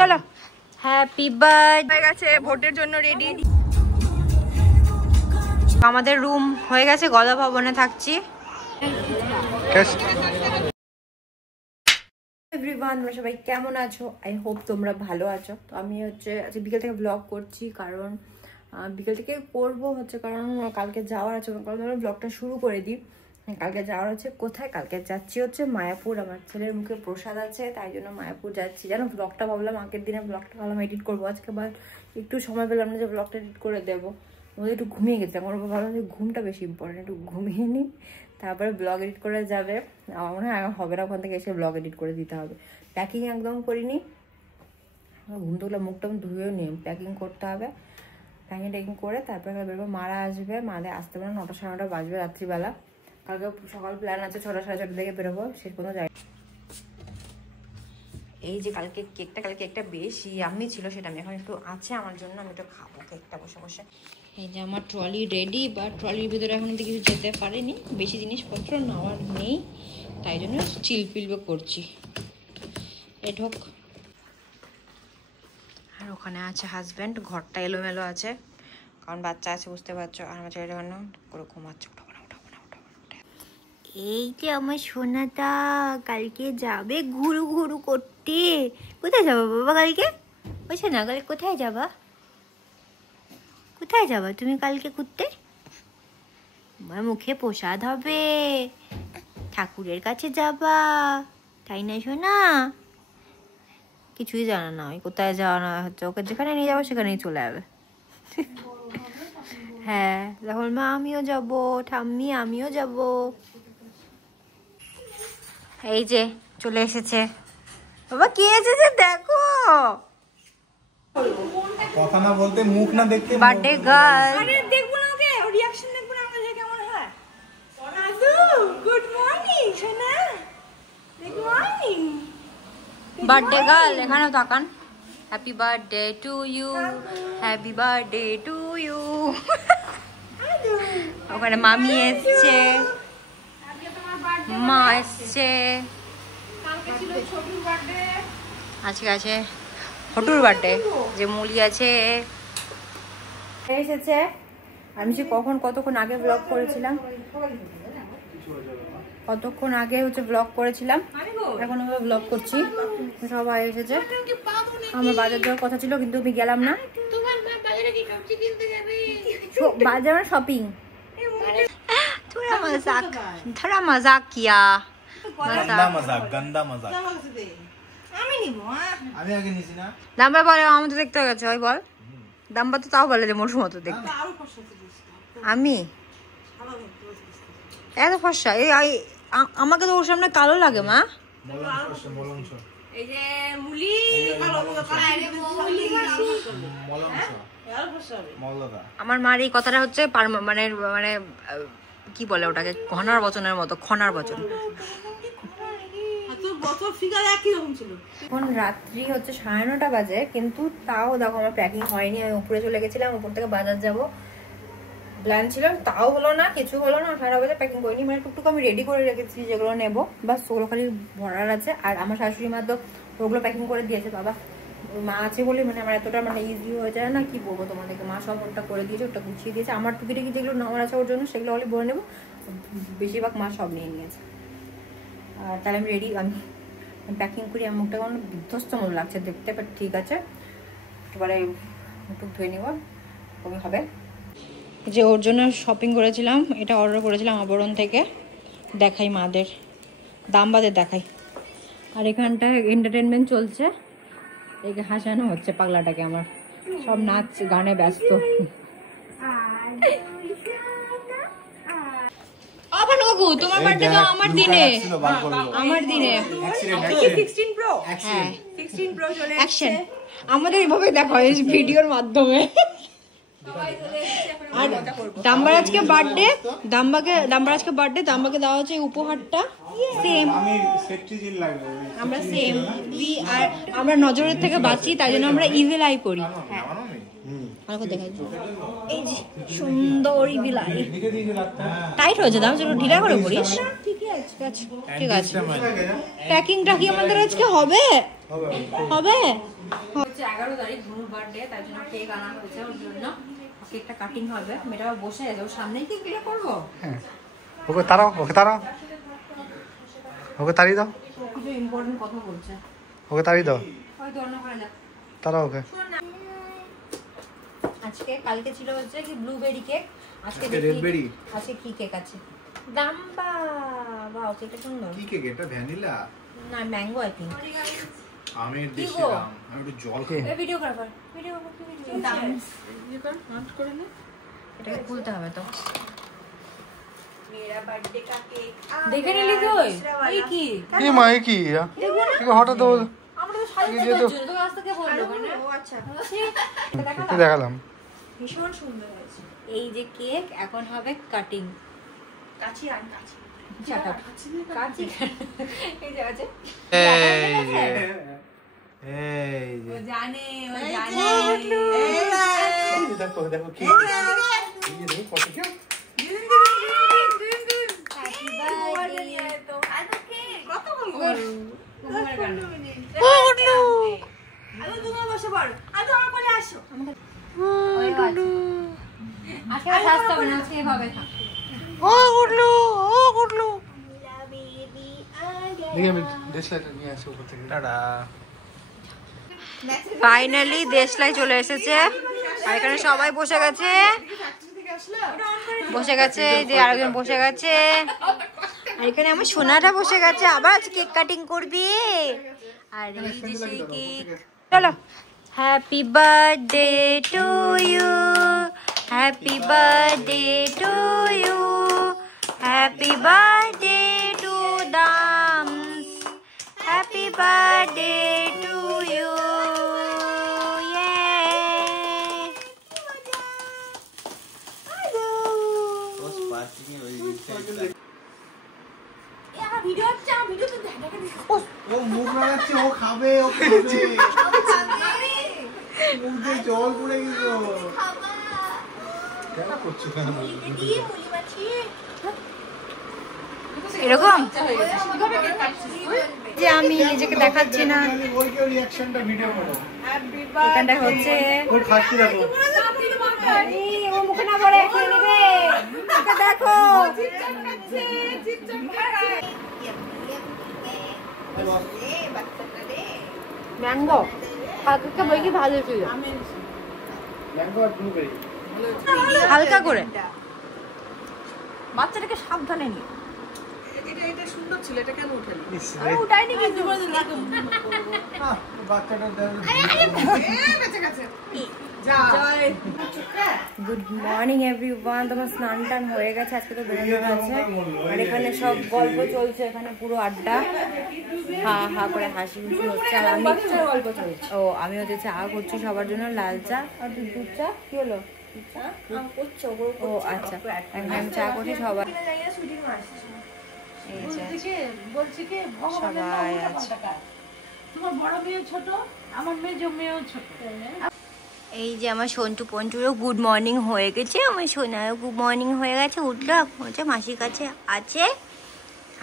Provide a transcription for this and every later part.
চলো happy birthday. হয়ে গেছে, ভোটের জন্য রেডি। আমাদের রুম হয়ে গেছে, গদা ভবনে থাকছি। এভরিওয়ান, তোমরা সবাই কেমন আছো? আই হোপ তোমরা ভালো আছো। তো আমি হচ্ছে আজকে বিকেল থেকে ব্লগ করছি, কারণ বিকেল থেকে করবো হচ্ছে কারণ কালকে যাওয়ার আছে। কারণ আমরা ব্লগটা শুরু করে দিই। কালকে যাওয়ার আছে কোথায়? কালকে যাচ্ছি হচ্ছে মায়াপুর। আমার ছেলের মুখে প্রসাদ আছে, তাই জন্য মায়াপুর যাচ্ছি। জানো, ব্লগটা ভাবলাম আগের দিনে ব্লগটা ভাবলাম এডিট করবো আজকে, বা একটু সময় পেলাম না যে ব্লগটা এডিট করে দেবো। ওদের একটু ঘুমিয়ে গেছে, আমার ভাবলাম যে ঘুমটা বেশি ইম্পর্টেন্ট, একটু ঘুমিয়ে নিই, তারপরে ব্লগ এডিট করে যাবে। আমার মনে হয় হবে না, ওখান থেকে এসে ব্লগ এডিট করে দিতে হবে। প্যাকিং একদম করিনি, ঘুম থেকে মুখটা ধুয়েও নিই, প্যাকিং করতে হবে। প্যাকিং করে তারপরে বেরোবো। মারা আসবে, মাদের আসতে পারে 9টা সাড়ে 9টা বাজবে রাত্রিবেলা। কালকে সকাল প্ল্যান আছে 6টা সাড়ে 6টার দিকে বেরোবো, সে কোনো জায়গা। এই যে কালকে কেকটা বেশি আমি ছিল, সেটা আমি এখন একটু আছে আমার জন্য, আমি একটু খাবো কেকটা বসে বসে। এই যে আমার ট্রলি রেডি, বা ট্রলির ভিতরে এখন কিছু যেতে পারেনি, বেশি জিনিসপত্র নেওয়ার নেই, তাই জন্য চিলপিলবে করছি। এ ঢোক। আর ওখানে আছে হাজব্যান্ড, ঘরটা এলোমেলো আছে কারণ বাচ্চা আছে, বুঝতে পারছো। আর আমার ছেলেটা ওখানে করে ঘুমাচ্ছে। এই যে আমার সোনাটা কালকে যাবে ঘুরু ঘুরু করতে। কোথায় যাবা বাবা কালকে? বলছে না, কালকে কোথায় যাবা? কোথায় যাবা তুমি কালকে ঘুরতে? আমার মুখে প্রসাদ হবে, ঠাকুরের কাছে যাবা, তাই না সোনা? কিছুই জানা না, ওই কোথায় যাওয়া না হচ্ছে, ওকে যেখানে নিয়ে যাবো সেখানেই চলে যাবে। হ্যাঁ, তখন মা আমিও যাবো, ঠাম্মি আমিও যাবো। এই যে চলে এসেছে বাবা, কি এসেছে দেখো। কথা না বলতে মুখ না দেখতে বার্থডে গার্ল। আরে দেখবো না, ওকে ওর রিঅ্যাকশন দেখবো না, আমরা যে কেমন হয়। সোনাদু গুড মর্নিং সোনা, গুড মর্নিং। বার্থডে গার্ল, এখানেও তাকান। Happy birthday to you, happy birthday to you. ওখানে মামি এসছে, মা এসছে, আজকে আছে হটুর বার্থডে, যে মুলি আছে এসেছে। আমি যে কতক্ষণ আগে ব্লগ করেছিলাম, কতক্ষণ আগে হচ্ছে ব্লগ করেছিলাম, এখন আমরা ব্লগ করছি। সবাই এসেছে। আমার বাজার যাওয়ার কথা ছিল কিন্তু আমি গেলাম না। বাজার শপিং। थोड़ा मजाक किया, গন্দা মজাক। আমি নিব। আমি আগে নিছি না। দাম্বা বলে আমাদের দেখতে গেছে, ওই বল দাম্বা তো তাও বলে যে মরসুম মতো দেখতে। আমি এত ফর্সা, আমাকে তো ওর সামনে কালো লাগে মা। এই যে মুলি আমার মার এই কথাটা হচ্ছে মানে মানে কি বলে ওটাকে, ঘনার বচনের মতো, খনার বচন। এখন রাত্রি হচ্ছে 9:30 বাজে, কিন্তু তাও দেখো আমার প্যাকিং হয়নি। আমি উপরে চলে গেছিলাম, উপর থেকে বাজার যাবো প্ল্যান ছিল, তাও হলো না, কিছু হলো না। 9:30 বাজে প্যাকিং করিনি, মানে টুকটুক আমি রেডি করে রেখেছি যেগুলো নেবো, বাস ওগুলো খালি ভরার আছে। আর আমার শাশুড়ি মা তো ওগুলো প্যাকিং করে দিয়েছে। বাবা মা আছে বলে মানে আমার এতটা মানে ইজি হয়ে যায় না, কি বলবো তোমাদেরকে। মা সব ওটা করে দিয়েছে, ওটা গুছিয়ে দিয়েছে। আমার টুকিটাকি যেগুলো নেওয়ার আছে ওর জন্য সেগুলো হলে বলে নেবো, বেশিরভাগ মা সব নিয়ে নিয়েছে। আর তাহলে আমি রেডি, আমি প্যাকিং করি। আমার মুখটা কোনো বিধ্বস্ত মতো লাগছে দেখতে, বাট ঠিক আছে, এবারে মুখটুক ধুয়ে নেবো, কবে হবে। যে ওর জন্য শপিং করেছিলাম, এটা অর্ডার করেছিলাম আবরণ থেকে। দেখাই মাদের দাম বাদে দেখাই। আর এখানটায় এন্টারটেনমেন্ট চলছে, একে হাসানো হচ্ছে পাগলাটাকে আমার, সব নাচ গানে ব্যস্ত। তোমার বার্থডে তো আমার দিনে, আমার দিনে 16 প্রো। হ্যাঁ 16 প্রো চলে অ্যাকশন। আমাদের এইভাবে দেখা হয় ভিডিওর মাধ্যমে। আর দাম্বার আজকে বার্থডে, দাম্বার আজকে বার্থডে, দাম্বাকে দেওয়া হচ্ছে উপহারটা সেম। আমি সেট্রিজিন লাগবে। আমরা সেম আর আমরা নজরের থেকে বাঁচি, তাই জন্য আমরা ইভিল আই করি। হ্যাঁ আমাকে দেখাই, এই যে সুন্দর ইভিল আই। টাইট হয়েছে দাম, ঢিলা করে পড়িস। ঠিকই আছে। আছে ঠিক আছে। প্যাকিংটা কি আমাদের আজকে হবে? হবে হচ্ছে 11 তারিখ গুরুর বার্থডে, তার জন্য কেক আনা হয়েছে ওর জন্য। কেকটা কাটিং হবে, মেয়েটা বসে আছে, ওর সামনেই কি কেক করবো। হ্যাঁ ওকে তাড়াও, ওকে তাড়াও, ওকে তাড়িয়ে দাও, কিছু ইম্পর্টেন্ট কথা বলছে, ওকে তাড়িয়ে দাও, হয়তো অন্য করে না। তাড়াও ওকে। আজকে কালকে ছিল হচ্ছে কি ব্লুবেরি কেক, আজকে রেডবেরি। আজকে কি কেক আছে? দাম্বা, বাহ কেকটা সুন্দর। কি কেক এটা? ভ্যানিলা না ম্যাঙ্গো আই থিংক। আমি দেখছিলাম, আমি একটু জল খেয়ে এই ভিডিওগ্রাফার ডান্স ये कर হাত করে নে, এটাকে খুলতে হবে তো। मेरा बर्थडे का केक দেখে নিলি তুই? এই কি কি মা এ কি হঠাৎ বল, আমরা তো সাজিয়ে দিচ্ছি, তো রাস্তা কে বললো কেন? ও আচ্ছা দেখালাম। ভীষণ সুন্দর হয়েছে। এই যে কেক এখন হবে কাটিং। কাছি আর কাছি কাচি এই যে আছে এই যে ও জানে ও এই জানে দেখো দেখো কি এই দেখো কত কি কত বলবো ও উঠলো আরে তুমি বসে পড়ো, আরে আমার কোলে আসো। আজকে আর সাজতে হবে না, আজকে এভাবে থাক। ও উঠলো দেখি আমি দেশলাইটা নিয়ে আসি উপর থেকে। টাটা। ফাইনালি দেশলাই চলে এসেছে, আর এখানে সবাই বসে গেছে, এই যে আরেকজন বসে গেছে, আর এখানে আমার সোনাটা বসে গেছে। আবার আজ কেক কাটিং করবি, আর এই যে সেই কেক। চলো, happy birthday to you, happy birthday to you, happy birthday to Dams, happy birthday to you. Video হচ্ছে, আমার ভিডিও তো দেখা ও মুখ লাগাচ্ছে, ও খাবে, ও খাবে। মুখ দিয়ে জল পড়ে গেছে। কেন করছো কেন? দিয়ে মুলি মাছি এরকম যে আমি নিজেকে দেখাচ্ছি না, আমি ওই কেউ রিঅ্যাকশনটা ভিডিও করো। এখানটা হচ্ছে ওর খাচ্ছি দেখো। ও মুখে না পড়ে খেয়ে নেবে, ওকে দেখো। ম্যাঙ্গো হালকা বই কি ভালো ছিল, ম্যাঙ্গো আর ব্লুবেরি। হালকা করে। বাচ্চাটাকে সাবধানে নিয়ে উঠাইনি কিন্তু বাচ্চাটা গুড মর্নিং এভরিওয়ান। তোমার স্নান টান হয়ে গেছে, আজকে তো বেরোনো আছে, আর এখানে সব গল্প চলছে, এখানে পুরো আড্ডা, হা হা করে হাসি খুশি হচ্ছে। আর আমি গল্প চলছে, ও আমি হচ্ছে চা করছি সবার জন্য, লাল চা আর দুধ চা। কি হলো? ও আচ্ছা, এখন আমি চা করছি সবাই, এই যে সবাই আছে। তোমার বড় মেয়ে ছোট, আমার মেয়েও ছোট। এই যে আমার সন্টু পন্টুরও গুড মর্নিং হয়ে গেছে, আমার সোনারও গুড মর্নিং হয়ে গেছে, উঠলো এখন হচ্ছে মাসির কাছে আছে।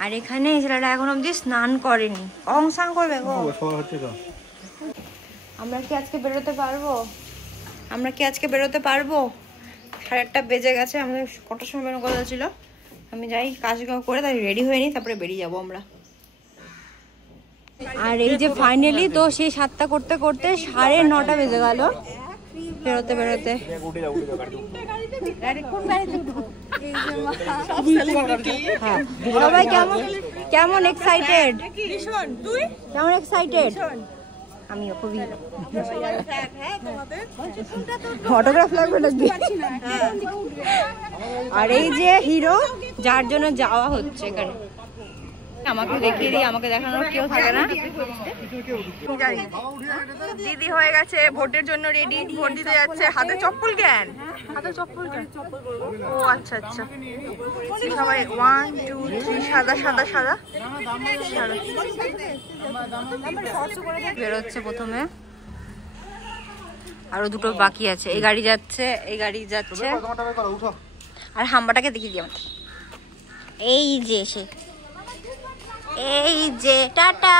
আর এখানে এই ছেলেটা এখন অব্দি স্নান করেনি, কম স্নান করবে গো। আমরা কি আজকে বেরোতে পারবো? 8:30 বেজে গেছে, আমাদের কটার সময় বেরোনোর কথা ছিল। আমি যাই কাজ করে তাই রেডি হয়ে নিই, তারপরে বেরিয়ে যাবো আমরা। আর এই যে ফাইনালি তো সেই 7টা করতে করতে 9:30 বেজে গেল বেরোতে। হ্যাঁ সবাই কেমন এক্সাইটেড? কেমন এক্সাইটেড? আমিও খুবই। ফটোগ্রাফ লাগবে নাকি? আর এই যে হিরো যার জন্য যাওয়া হচ্ছে এখানে, আমাকে দেখিয়ে দিই, আমাকে দেখানোর কেউ থাকে না। দিদি হয়ে গেছে ভোটের জন্য রেডি, ভোট দিতে যাচ্ছে। হাতে চপ্পল কেন? ও আচ্ছা আচ্ছা, সবাই 1 2 3 সাদা বেরোচ্ছে প্রথমে, আরো দুটো বাকি আছে। এই গাড়ি যাচ্ছে, আর হাম্বাটাকে দেখিয়ে দিই আমাকে। এই যে এসে এই যে টাটা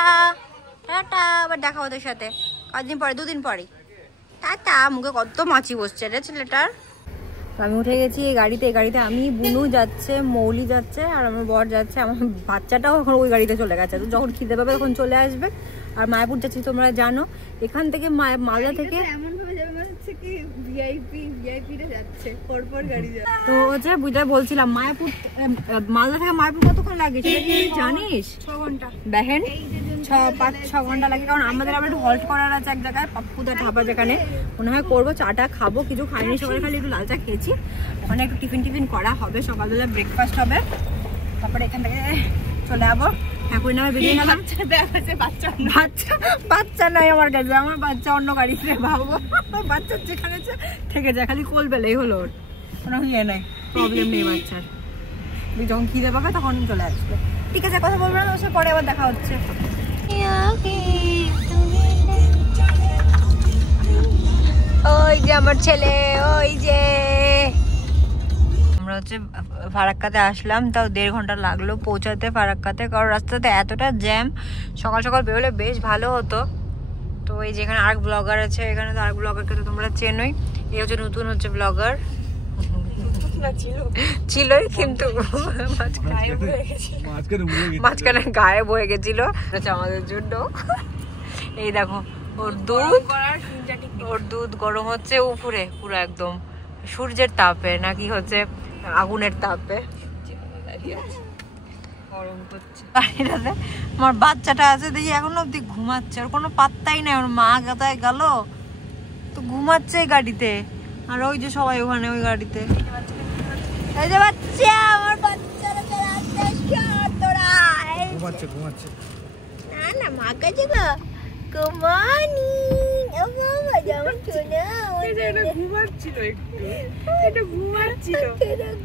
টাটা, আবার দেখা ওদের সাথে কদিন পরে, 2 দিন পরে টাটা। মুখে কত মাছি বসছে রে ছেলেটার। আমি উঠে গেছি এই গাড়িতে। এই গাড়িতে আমি, বুনু যাচ্ছে, মৌলি যাচ্ছে, আর আমার বর যাচ্ছে। আমার বাচ্চাটাও এখন ওই গাড়িতে চলে গেছে। তো যখন খিদে পাবে তখন চলে আসবে। আর মায়াপুর যাচ্ছি তোমরা জানো, এখান থেকে মালদা থেকে এমন ভাবে যাবে মনে হচ্ছে কি ভিআইপি তে যাচ্ছে, পরপর গাড়ি যাচ্ছে। তো হচ্ছে বুঝতে বলছিলাম মায়াপুর, মালদা থেকে মায়াপুর কতক্ষণ লাগে সেটা কি জানিস? 6 ঘন্টা দেখেন 5-6 ঘন্টা লাগে। কারণ আমাদের আবার একটু হল্ট করার আছে এক জায়গায়, পাপ্পুদা ঢাবা যেখানে মনে হয় করবো। চাটা খাবো, কিছু খাইনি সকালে, খালি একটু লাল চা খেয়েছি। ওখানে একটু টিফিন করা হবে, সকালবেলা ব্রেকফাস্ট হবে। তারপরে এখান থেকে চলে যাবো। এখন আমি বেরিয়ে গেলাম। বাচ্চা নাই আমার কাছে, আমার বাচ্চা অন্য গাড়িতে। ভাবো বাচ্চা যেখানে থেকে যায়, খালি কোল বেলেই হলো, ওর কোনো ইয়ে নাই, প্রবলেম নেই বাচ্চার। যখন খিদে পাবে তখন চলে আসবে। ঠিক আছে, কথা বলবো না, ওর সাথে পরে আবার দেখা হচ্ছে। ওই যে আমার ছেলে, ওই যে আমরা হচ্ছে ফারাক্কাতে আসলাম। তাও 1.5 ঘন্টা লাগলো পৌঁছাতে ফারাক্কাতে, কারণ রাস্তাতে এতটা জ্যাম। সকাল সকাল বেরোলে বেশ ভালো হতো। তো এই যেখানে আরেক ব্লগার আছে, এখানে তো আরেক ব্লগারকে তো তোমরা চেনোই। এই হচ্ছে নতুন হচ্ছে ব্লগার, ছিলই কিন্তু মাঝখানে গায়ে বয়ে গেছিল আমাদের জন্য। এই দেখো ওর দুধ গরম হচ্ছে উপরে, পুরো একদম সূর্যের তাপে নাকি হচ্ছে আগুনের তাপে গরম করছে। আমার বাচ্চাটা আছে দেখি এখনো অব্দি ঘুমাচ্ছে, ওর কোনো পাত্তাই নাই। ওর মা কোথায় গেল, তো ঘুমাচ্ছে এই গাড়িতে। আর ওই যে সবাই ওখানে ওই গাড়িতে। এই যে বাচ্চা, আমার বাচ্চারা ঘুমাচ্ছে। না মা কাছে গো, গুড মর্নিং। ও বাবা যেমন চলে এটা ঘুমাচ্ছিল, এটা ঘুমাচ্ছিল।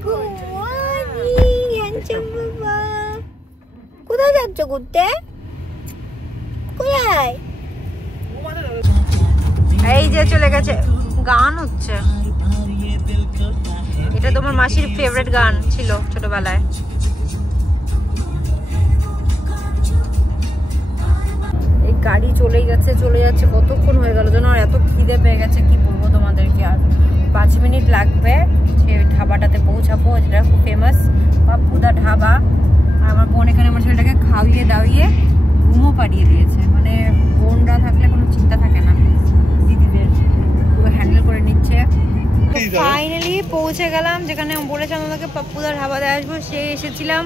গুড মর্নিং হ্যান্ডসাম বাবা। কোথায় যাচ্ছ ঘুরতে? কোথায়? এই যে চলে গেছে, গান হচ্ছে। এটা তোমার মাসির ফেভারিট গান ছিল ছোটবেলায়। এই গাড়ি চলেই যাচ্ছে কতক্ষণ হয়ে গেল যেন। আর এত খিদে পেয়ে গেছে, কি বলবো তোমাদেরকে। আর 5 মিনিট লাগবে সেই ঢাবাটাতে পৌঁছাবো, যেটা খুব ফেমাস পাপ্পুদা ঢাবা। আর আমার বোন এখানে আমার ছেলেটাকে খাইয়ে দাওয়িয়ে ঘুমও পাড়িয়ে দিয়েছে। মানে বোনরা থাকলে কোনো চিন্তা থাকে না, দিদিদের পুরো হ্যান্ডেল করে নিচ্ছে। ফাইনালি পৌঁছে গেলাম যেখানে বলেছিলাম আমাকে পাপ্পুদা ঢাবাতে আসবো। সে এসেছিলাম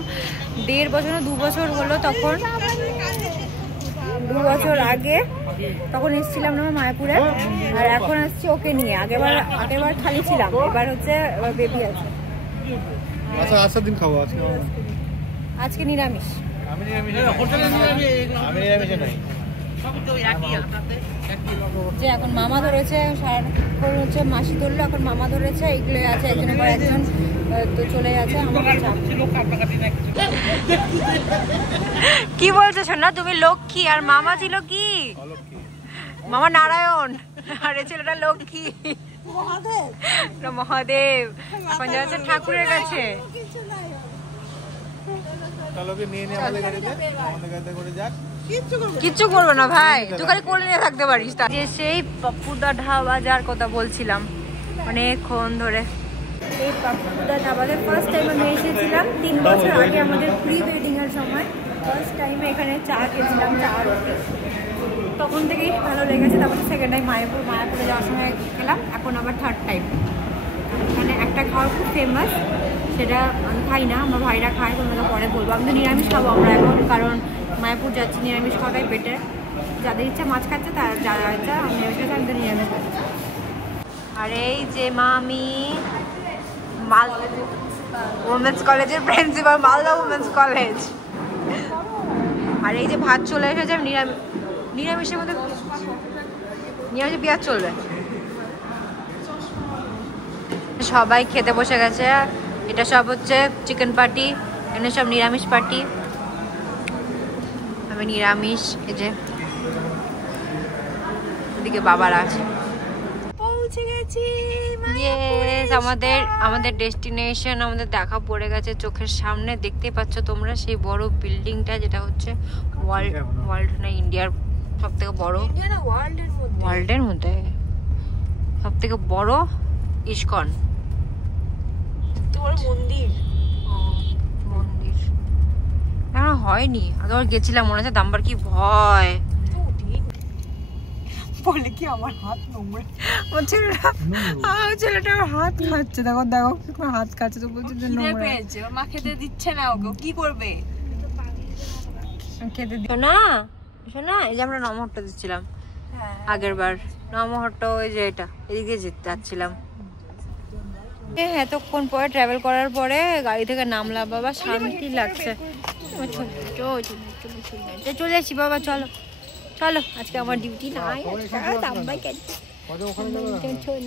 1.5 বছর না 2 বছর হলো, তখন 2 বছর আগে তখন এসেছিলাম না মায়াপুরে। আর এখন আসছি ওকে নিয়ে। আগেবার খালি ছিলাম, এবার হচ্ছে বেবি আছে। আচ্ছা দিন খাবো আজকে নিরামিষ। আমি নিরামিষে নাই। যে এখন মামা ধরেছে, সারাক্ষণ হচ্ছে মাসি ধরলো, এখন মামা ধরেছে। এইগুলো আছে, একজনের পর একজন তো চলে যাচ্ছে। আমার কি বলছো শোনা, তুমি লক্ষ্মী আর মামা ছিল কি? মামা নারায়ণ আর এই ছেলেটা লক্ষ্মী মহাদেব। এখন যাচ্ছে ঠাকুরের কাছে। কিচ্ছু করবো না ভাই, তুই খালি কোলে নিয়ে থাকতে পারিস। যে সেই পাপ্পুদা ঢাবা যার কথা বলছিলাম অনেকক্ষণ ধরে, এই পাপ্পুদা ঢাবাতে ফার্স্ট টাইম আমি এসেছিলাম 3 বছর আগে আমাদের প্রি ওয়েডিং এর সময়। ফার্স্ট টাইমে এখানে চা খেয়েছিলাম, চা রুটি, তখন থেকেই ভালো লেগেছে। তারপর সেকেন্ড টাইম মায়াপুরে যাওয়ার সময় খেলাম, এখন আবার থার্ড টাইম। এখানে একটা খাওয়ার খুব ফেমাস, সেটা আমি খাই না, আমার ভাইরা খায়, তোমরা পরে বলবো। আমি তো নিরামিষ খাবো আমরা এখন, কারণ মায়াপুর যাচ্ছি, নিরামিষ খাওয়াটাই বেটার। যাদের ইচ্ছা মাছ খাচ্ছে, তার যারা ইচ্ছা আমি আমি তো নিরামিষ খাচ্ছি। আর এই যে মামি উমেন্স কলেজের প্রিন্সিপাল, মালদা উমেন্স কলেজ। আর এই যে ভাত চলে এসেছে, নিরামিষের মধ্যে নিরামিষে পেঁয়াজ চলবে। সবাই খেতে বসে গেছে। এটা সব হচ্ছে চিকেন পার্টি, এখানে সব নিরামিষ পার্টি। আমি নিরামিষ। এই যে ওদিকে বাবারা আছে। পৌঁছে গেছি। আমাদের ডেস্টিনেশন, আমাদের দেখা পড়ে গেছে চোখের সামনে। দেখতেই পাচ্ছ তোমরা সেই বড় বিল্ডিংটা, যেটা হচ্ছে ওয়ার্ল্ড না ইন্ডিয়ার সব থেকে বড়, ওয়ার্ল্ডের মধ্যে সব থেকে বড় ইস্কন মন্দির। এখন হয়নি, আগেবার গেছিলাম মনে আছে, দামবার কি ভয়। বলে কি আমার হাত নোংরা, ছেলেটা হাত খাচ্ছে, দেখো দেখো হাত খাচ্ছে, তো বলছে যে নোংরা পেয়েছে, মা খেতে দিচ্ছে না ওকে, কি করবে খেতে দিও না। শোনা, এই যে আমরা নমহট্ট দিচ্ছিলাম আগের বার, নমহট্ট ওই যে এটা এদিকে যাচ্ছিলাম। এতক্ষণ পরে ট্রাভেল করার পরে গাড়ি থেকে নামলাম, বাবা শান্তি লাগছে। চলে আসি বাবা, চলো চলো, আজকে আমার ডিউটি নাই। চল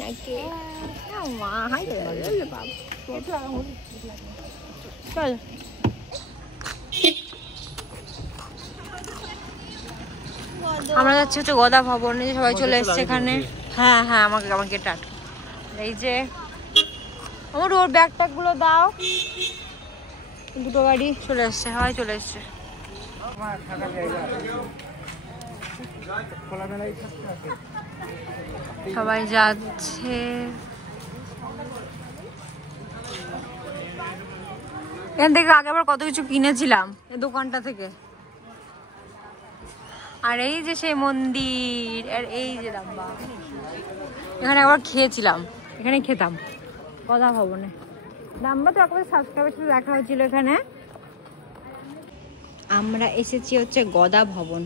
আমরা যাচ্ছি হচ্ছে গদা ভবনে, সবাই চলে এসছে এখানে। হ্যাঁ হ্যাঁ, আমাকে টাট, এই যে আমার ওর ব্যাগ ট্যাগ গুলো দাও। দুটো গাড়ি চলে এসছে, সবাই চলে এসছে। সবাই যাচ্ছে। এখান থেকে আগেবার কত কিছু কিনেছিলাম এই দোকানটা থেকে। আর এই যে সেই মন্দির, আর এই যে দাম্বা, এখানে একবার খেয়েছিলাম, এখানে খেতাম গদা ভবনে। দাম্বা তো একবার সাবস্ক্রাইবার দেখা হয়েছিল এখানে। আমরা এসেছি হচ্ছে গদা ভবন।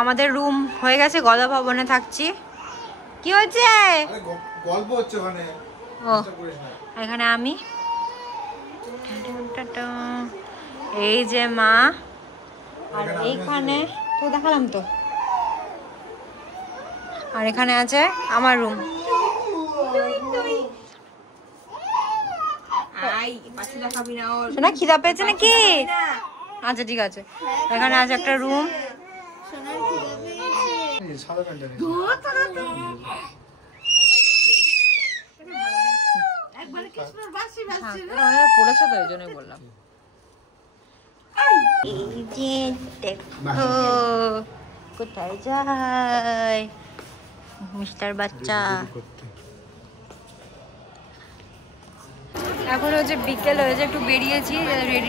আমাদের রুম হয়ে গেছে, গদা ভবনে থাকছি। কি হচ্ছে? গল্প হচ্ছে ওখানে। ও এখানে আমি, এই যে মা, আর এইখানে তো দেখালাম তো, আর এখানে আছে আমার রুম। শোনা খিদা পেয়েছে নাকি? আচ্ছা ঠিক আছে, এখানে আছে একটা রুম। পড়েছে তো এই জন্যই বললাম। এই যে দেখো কোথায় যায় মিস্টার বাচ্চা। এখন হচ্ছে বিকেল হয়েছে, একটু বেরিয়েছি,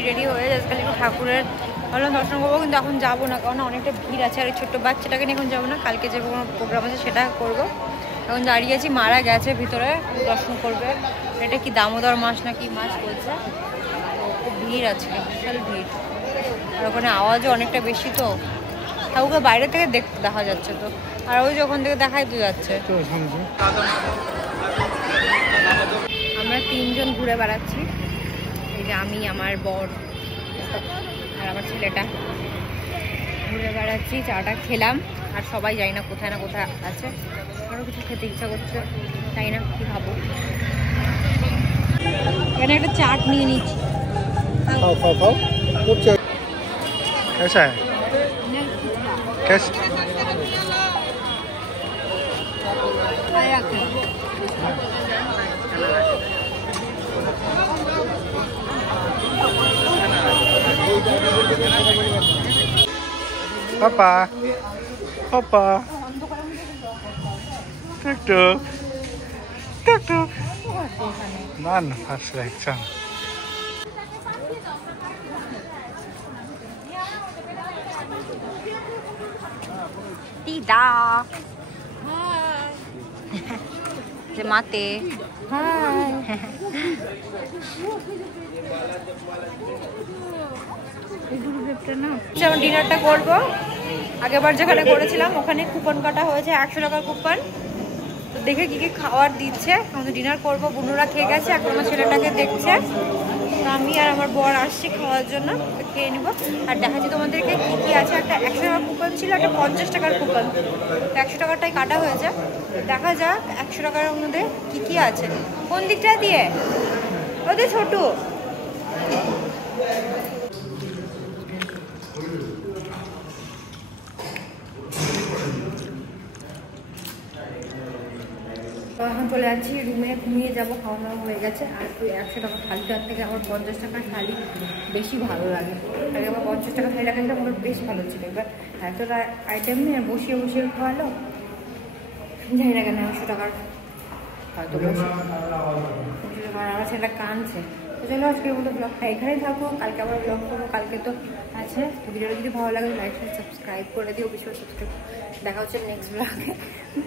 রেডি হয়ে যাচ্ছে, খালি একটু ঠাকুরের ভাবলাম দর্শন করবো, কিন্তু এখন যাবো না, কারণ অনেকটা ভিড় আছে। আর ছোট্ট বাচ্চাটাকে নিয়ে এখন যাবো না, কালকে যে কোনো প্রোগ্রাম আছে সেটা করবো। এখন দাঁড়িয়েছি, মারা গেছে ভিতরে, দর্শন করবে। এটা কি দামোদর মাস না কি মাস বলছে, খুব ভিড় আছে, বিশাল ভিড়। আর ওখানে আওয়াজও অনেকটা বেশি, তো ঠাকুরকে বাইরে থেকে দেখা যাচ্ছে তো, আর ওই যখন থেকে দেখাই তো যাচ্ছে। আমরা তিনজন ঘুরে বেড়াচ্ছি, এই যে আমি, আমার বর আর আমার ছেলেটা ঘুরে বেড়াচ্ছি। চাটা খেলাম, আর সবাই যাই না কোথায় না কোথায় আছে, আরও কিছু খেতে ইচ্ছা করছে, তাই না কি খাবো। এখানে একটা চাট নিয়ে নিচ্ছি। कैसा है? कैसे? पापा, पापा, टुक टुक, टुक टुक, मान फर्स्ट रिएक्शन। Tida. যে মাতে যেমন ডিনারটা করবো, আগেরবার যেখানে করেছিলাম ওখানে কুপন কাটা হয়েছে, 100 টাকার কুপন। তো দেখে কি কি খাওয়ার দিচ্ছে, আমাদের ডিনার করবো। বুনুরা খেয়ে গেছে, এখন আমার ছেলেটাকে দেখছে। আমি আর আমার বর আসছি খাওয়ার জন্য, খেয়ে নিব। আর দেখাচ্ছি তোমাদেরকে কী কী আছে। একটা 100 টাকার কুপন ছিল, একটা 50 টাকার কুপন। 100 টাকারটাই কাটা হয়েছে। দেখা যাক 100 টাকার মধ্যে কী কী আছে। কোন দিকটা দিয়ে ওদের ছোটু এখন চলে যাচ্ছি রুমে, ঘুমিয়ে যাবো। খাওয়া দাওয়া হয়ে গেছে। আর ওই 100 টাকা থালিটার থেকে আমার 50 টাকার থালি বেশি ভালো লাগে। আগে আমার 50 টাকা থালি রাখাটা আমার বেশ ভালো ছিল। এবার এতটা আইটেম নিয়ে বসিয়ে বসিয়ে খাওয়ালো, জানি না কেন 100 টাকার হয়তো বসে আমার সেটা কানছে। তো চলো আজকে বলতে ব্লগটা এখানেই থাকবো, কালকে আবার ব্লগ করবো। কালকে তো আছে। ভিডিওটা যদি ভালো লাগে লাইক সাবস্ক্রাইব করে দিও, বেশি সাবস্ক্রাইব। দেখা হচ্ছে নেক্সট ব্লগে।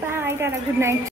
Bye, tata, good night.